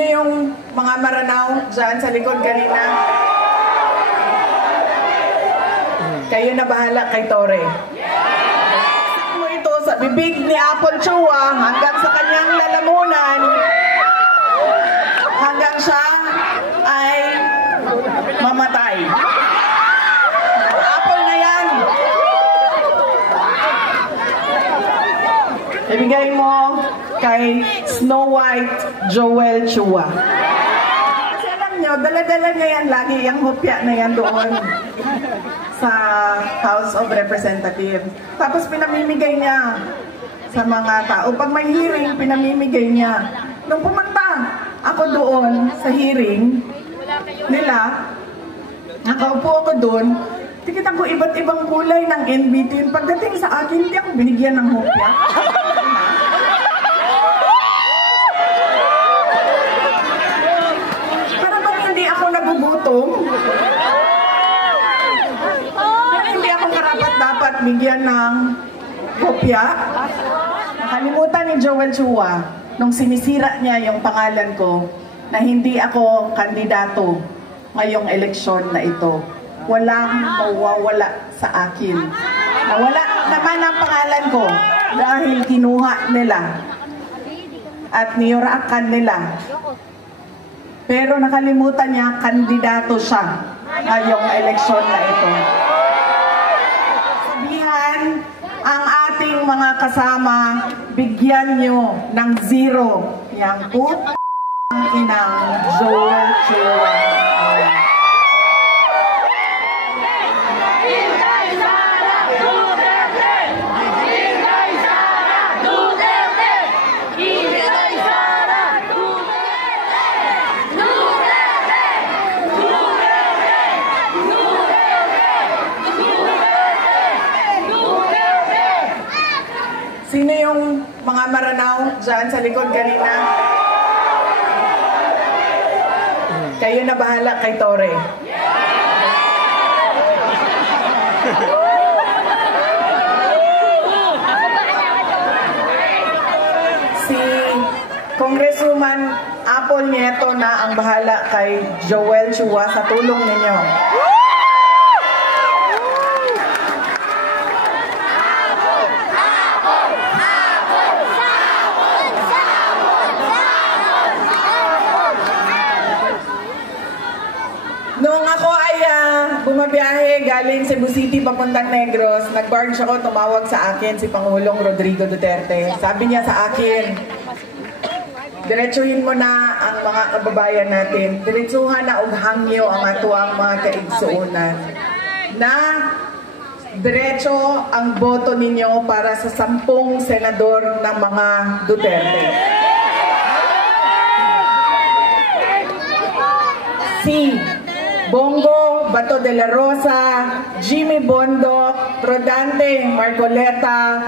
Sino yung mga maranaw dyan sa likod kanina? Kayo na bahala kay Tore. Mo ito sa bibig ni Apple Chua hanggang sa kanyang lalamunan, hanggang siya ay mamatay. Apple na yan. Ibigay mo kay Snow White Joel Chua. Kasi alam nyo, dala-dala niya yan lagi, yung hopya na yan doon sa House of Representatives. Tapos pinamimigay niya sa mga tao. Pag may hearing, pinamimigay niya. Nung pumunta ako doon sa hearing nila, nakaupo ako doon, tikitan ko iba't ibang kulay ng NBT. Pagdating sa akin, hindi ako binigyan ng hopya. Para bang hindi ako nagugutom? Dapat bigyan ng kopya. Nakalimutan ni Joel Chua nung sinisira niya yung pangalan ko na hindi ako kandidato ngayong eleksyon na ito. Walang mawawala sa akin. Nawala naman ang pangalan ko dahil kinuha nila at niyurakan nila. Pero nakalimutan niya, kandidato siya ngayong eleksyon na ito. Ang ating mga kasama, bigyan nyo ng 0 yang putang inang Joel Chua. Sino yung mga maranaw dyan sa likod kanina? Kayo na bahala kay Tore. Si Congresswoman Apple Nieto na ang bahala kay Joel Chua sa tulong ninyo. Noong ako ay bumabiyahe galing Cebu City papuntang Negros, nag-barge ako, tumawag sa akin si Pangulong Rodrigo Duterte. Sabi niya sa akin, diretsuhin mo na ang mga kababayan natin, diretsuhan na og hangyo ang atuang mga kaigsuunan, na diretso ang boto ninyo para sa 10 senador ng mga Duterte. Si Bongo Bato de la Rosa, Jimmy Bondo, Rodante Marcoleta,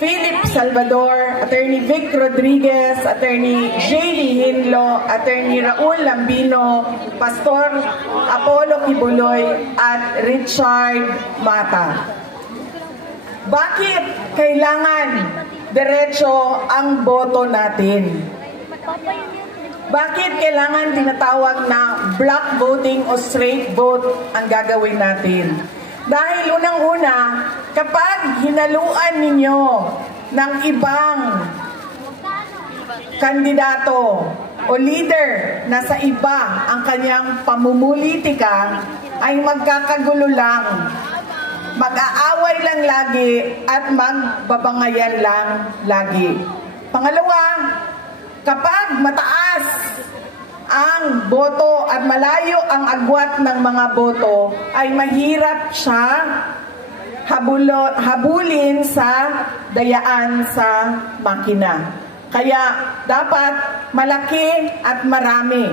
Philip Salvador, Attorney Vic Rodriguez, Attorney J.D. Hinlo, Attorney Raul Lambino, Pastor Apollo Kibuloy, at Richard Mata. Bakit kailangan diretso ang boto natin? Bakit kailangan tinatawag na block voting o straight vote ang gagawin natin? Dahil unang-una, kapag hinaluan ninyo ng ibang kandidato o leader na sa iba ang kanyang pamumulitika, ay magkakagulo lang, mag-aaway lang lagi at magbabangayan lang lagi. Pangalawa, kapag mataas ang boto at malayo ang agwat ng mga boto, ay mahirap siya habulin sa dayaan sa makina. Kaya dapat malaki at marami,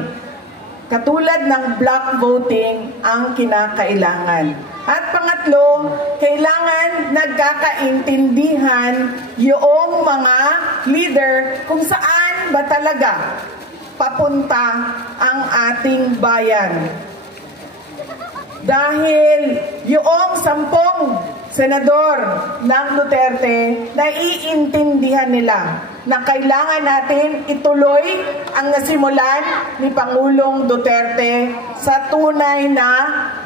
katulad ng block voting, ang kinakailangan. At pangatlo, kailangan nagkakaintindihan yung mga leader kung saan ba talaga papunta ang ating bayan. Dahil yung 10 senador ng Duterte, naiintindihan nila na kailangan natin ituloy ang nasimulan ni Pangulong Duterte sa tunay na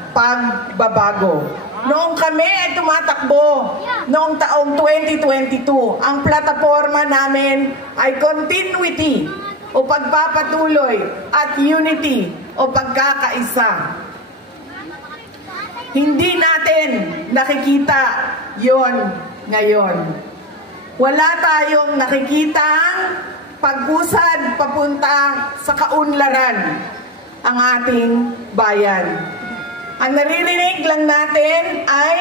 pagbabago. Noong kami ay tumatakbo, noong taong 2022, ang plataforma namin ay continuity o pagpapatuloy at unity o pagkakaisa. Hindi natin nakikita yon ngayon. Wala tayong nakikitang pag-usad papunta sa kaunlaran ang ating bayan. Ang naririnig lang natin ay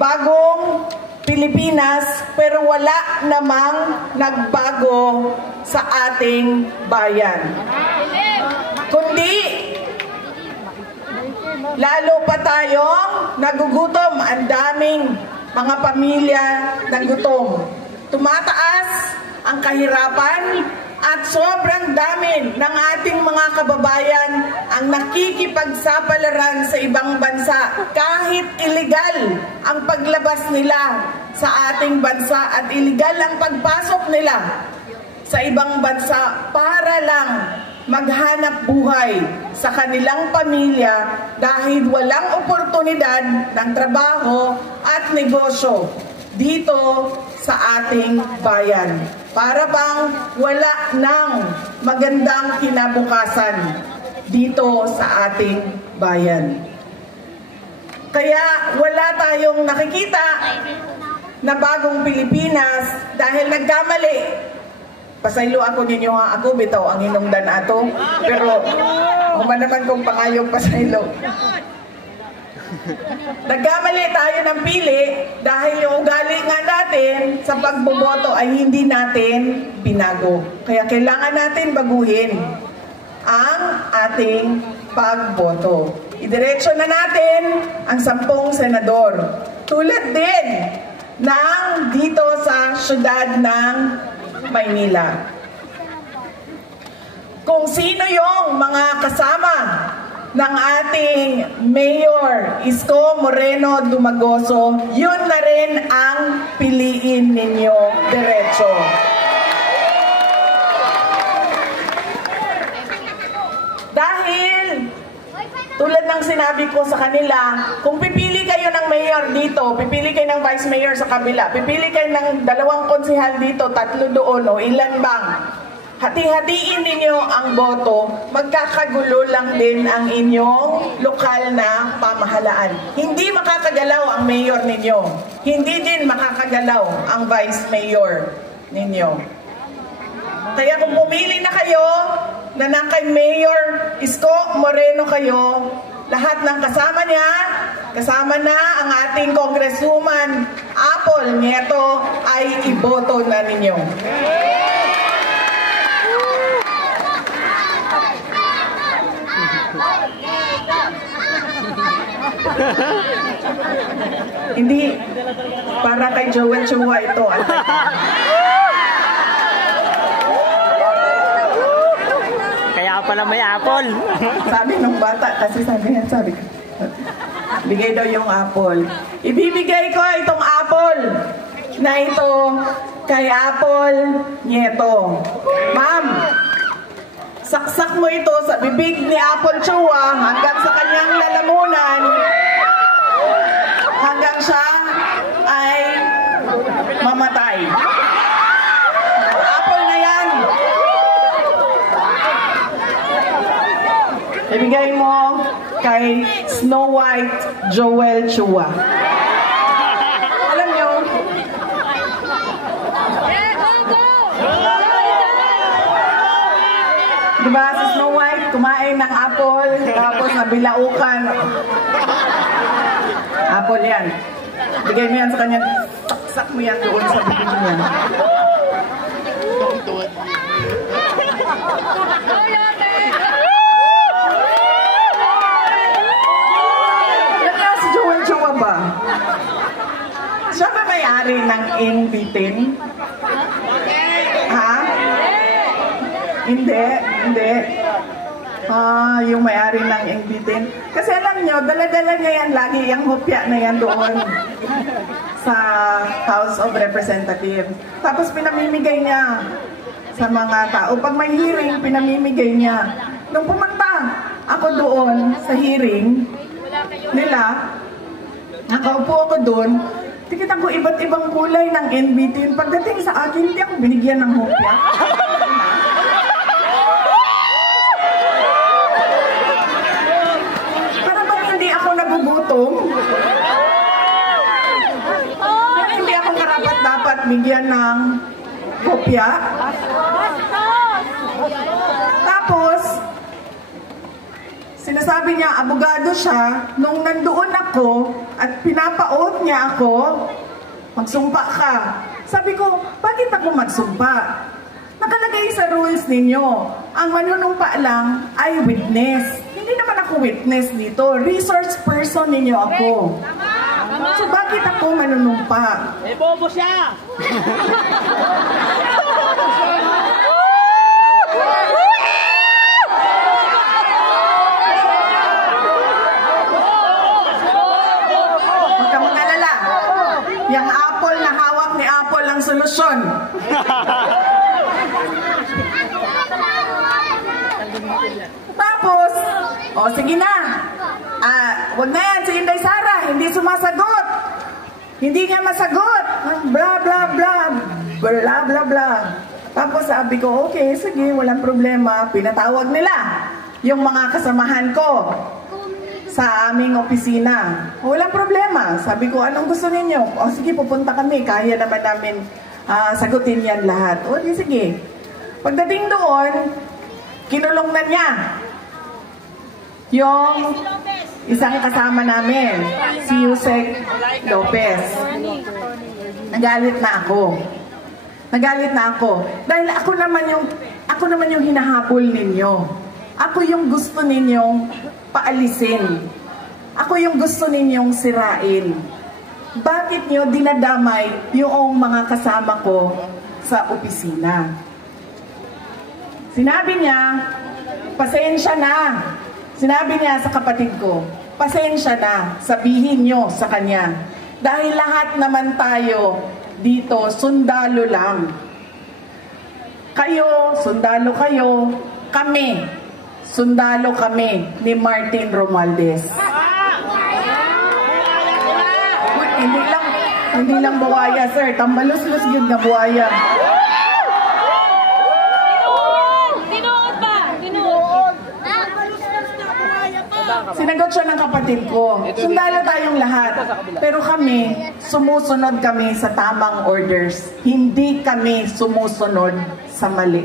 bagong Pilipinas, pero wala namang nagbago sa ating bayan. Kundi lalo pa tayong nagugutom, ang daming mga pamilya ng gutom. Tumataas ang kahirapan at sobrang dami ng ating mga kababayan ang nakikipagsapalaran sa ibang bansa kahit illegal ang paglabas nila sa ating bansa at illegal ang pagpasok nila sa ibang bansa para lang maghanap buhay sa kanilang pamilya dahil walang oportunidad ng trabaho at negosyo dito sa ating bayan. Para bang wala ng magandang kinabukasan dito sa ating bayan. Kaya wala tayong nakikita na bagong Pilipinas dahil nagkamali. Pasaylo ako ninyo ha, ako bitaw ang hinungdan ato, pero naman kong pangayong pasaylo. Nagkamali tayo ng pili dahil yung ugali nga natin sa pagboboto ay hindi natin binago. Kaya kailangan natin baguhin ang ating pagboto. Idiretso na natin ang 10 senador. Tulad din ng dito sa syudad ng Maynila. Kung sino yung mga kasama ng ating Mayor Isko Moreno Dumagoso, yun na rin ang piliin ninyo diretso. Dahil tulad ng sinabi ko sa kanila, kung pipili kayo ng mayor dito, pipili kayo ng vice mayor sa kabila, pipili kayo ng 2 konsehal dito, 3 doon, o ilan bang? Hati-hatiin ninyo ang boto, magkakagulo lang din ang inyong lokal na pamahalaan. Hindi makakagalaw ang mayor ninyo. Hindi din makakagalaw ang vice mayor ninyo. Kaya kung pumili na kayo na kay Mayor Isko Moreno kayo, lahat ng kasama niya, kasama na ang ating Congresswoman Apple Nieto, ay iboto na ninyo. Hindi para kay Joel Chua ito. Kaya pala may apple. Sabi ng bata, kasi sabi ko, bigay daw yung apple. Ibibigay ko itong apple na ito kay Apple Nieto. Ma'am, saksak mo ito sa bibig ni Apple Chua hanggang sa kanyang lalamunan, hanggang siya ay mamatay. Apple na yan. Ibigay mo kay Snow White Joel Chua. Alam nyo, diba si Snow White kumain ng apple tapos nabilaukan. Apple yan. Bigay mo yan sa kanya. Saksak mo yan doon sa bibig niya. Yan na si Joel Chua ba? Siya ba may-ari ng Invitin? Ha? Hindi, hindi. Yung may-ari ng Invitin. Kasi alam nyo, dala-dala niya yan lagi, yung hopya na yan doon sa House of Representatives. Tapos pinamimigay niya sa mga tao. Pag may hearing, pinamimigay niya. Nung pumunta ako doon sa hearing nila, nakaupo ako doon, tikitan ko iba't ibang kulay ng NBT. Pagdating sa akin, hindi ako binigyan ng hopya. Para bang hindi ako nagugutom? Hindi ako karapat-dapat bigyan ng hopya. Tapos, sinasabi niya, abogado siya, nung nandoon ako at pinapaot niya ako, magsumpa ka. Sabi ko, bakit ako magsumpa? Nakalagay sa rules ninyo, ang manunumpa lang ay witness. Hindi naman ako witness dito, resource person ninyo ako. So bakit ako manunumpa? Eh, bobo siya! Yang apple na hawak ni Apple ang solusyon. Tapos, sige na. Wag na yan, si Inday Sara, hindi sumasagot. Hindi niya masagot. Bla bla bla. Bla bla bla. Tapos sabi ko, okay, sige, walang problema. Pinatawag nila yung mga kasamahan ko sa aming opisina. Walang problema. Sabi ko, anong gusto ninyo? Sige, pupunta kami. Kaya naman namin sagutin yan lahat. Sige. Pagdating doon, kinulong na niya yung isang kasama namin, si Yusek Lopez. Nagalit na ako. Nagalit na ako. Dahil ako naman yung hinahabol ninyo. Ako yung gusto ninyong paalisin. Ako yung gusto ninyong sirain. Bakit nyo dinadamay yung mga kasama ko sa opisina? Sinabi niya, pasensya na. Sinabi niya sa kapatid ko, pasensya na, sabihin nyo sa kanya. Dahil lahat naman tayo dito, sundalo lang. Kayo, sundalo kayo, kami. Sundalo kami ni Martin Romualdez. Hindi lang buwaya, sir. Tambalus-lus yun na buwaya. Tinuod ba? Tinuod. Sinagot siya ng kapatid ko. Sundalo tayong lahat. Pero kami, sumusunod kami sa tamang orders. Hindi kami sumusunod sa mali.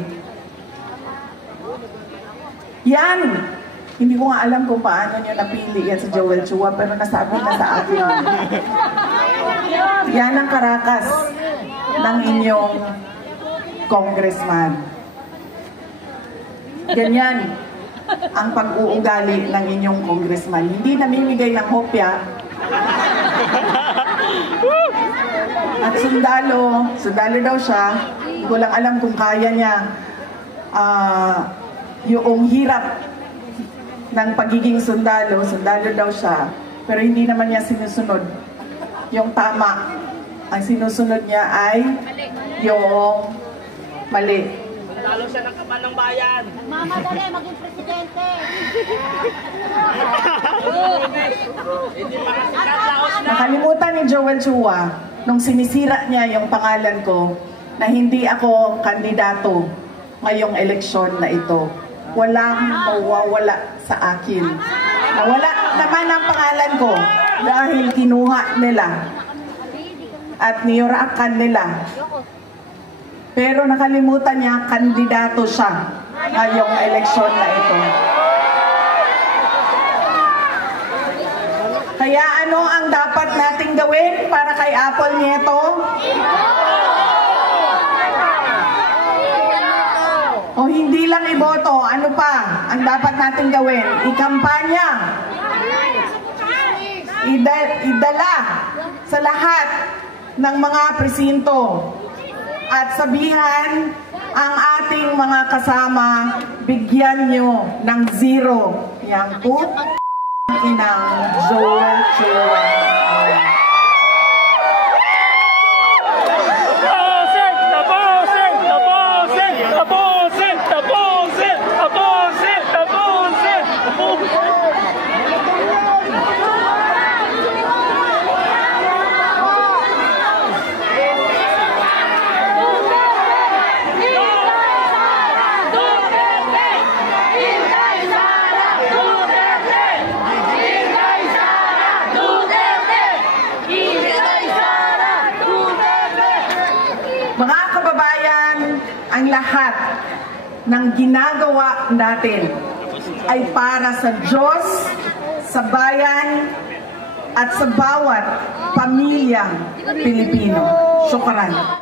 Yan! Hindi ko nga alam kung paano nyo napili yan sa Joel Chua, pero nasabi na sa akin. Yan ang karakas ng inyong congressman. Ganyan ang pag-uugali ng inyong congressman. Hindi namimigay ng hopya. At sundalo daw siya. Hindi ko lang alam kung kaya niya yung hirap ng pagiging sundalo daw siya, pero hindi naman niya sinusunod yung tama. Ang sinusunod niya ay yung mali. Nalo siya ng kapan ng bayan. Mamadali, maging presidente. Nakalimutan ni Joel Chua nung sinisira niya yung pangalan ko na hindi ako kandidato ngayong eleksyon na ito. Walang mawawala sa akin. Nawala naman ang pangalan ko dahil kinuha nila at niyurakan nila. Pero nakalimutan niya, kandidato siya ngayong eleksyon na ito. Kaya ano ang dapat nating gawin para kay Apple Nieto? O hindi lang iboto, ano pa ang dapat natin gawin? Ikampanya. Idala sa lahat ng mga presinto. At sabihan ang ating mga kasama, bigyan nyo ng 0. Yang po, inang Joel Chua. Tabosig! Tabosig! Tabosig! lahat ng ginagawa natin ay para sa Diyos, sa bayan, at sa bawat pamilyang Pilipino. Syukran.